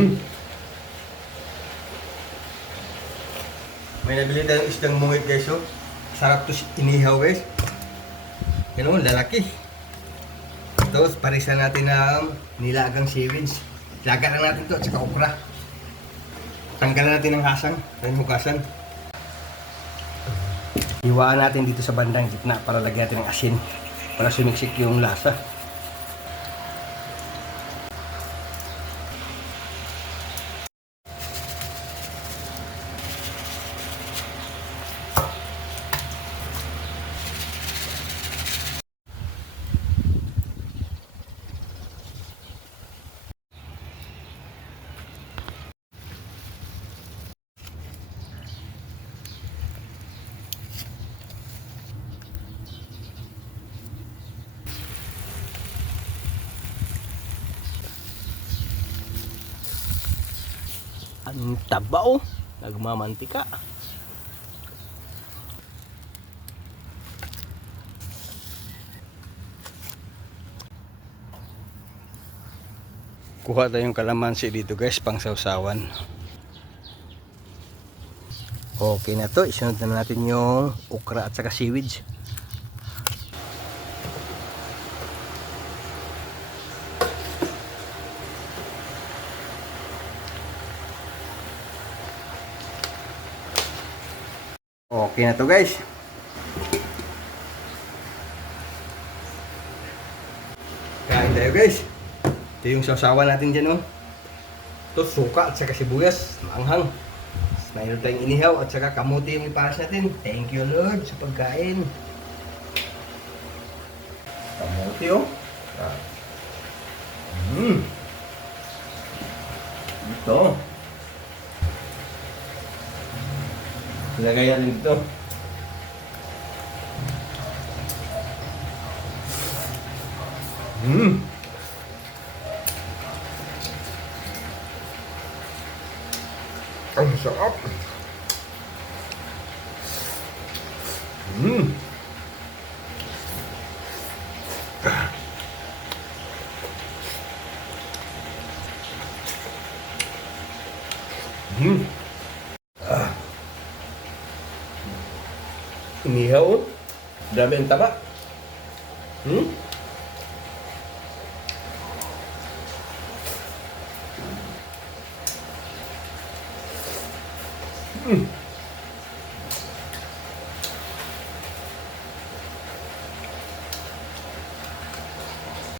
Hmm. May nabili tayong isdang mungit guys, oh. Sarap to inihaw guys. Yan o, lalaki. Tapos parisan natin ng nilagang seaweeds. Laga lang natin to at saka okra. Tanggalan natin ng hasang, ng hugasan. Iwaan natin dito sa bandang gitna para lagyan natin ng asin. Para sumiksik yung lasa. Ang taba oh, nagmamantika. Kuha tayong kalamansi dito guys, pang sausawan. Okay na to, isunod na natin yung okra at saka seaweeds. Okay na to guys. Kain tayo guys. Ito yung sausawan natin dyan oh. Ito suka at saka sibuyas, maanghang. Mayroon tayong inihaw at saka kamote yung iparas natin. Thank you Lord sa pagkain. Kamote oh. Ito. Lagay natin dito. Ang sarap. Inihaw. Dami ang taba.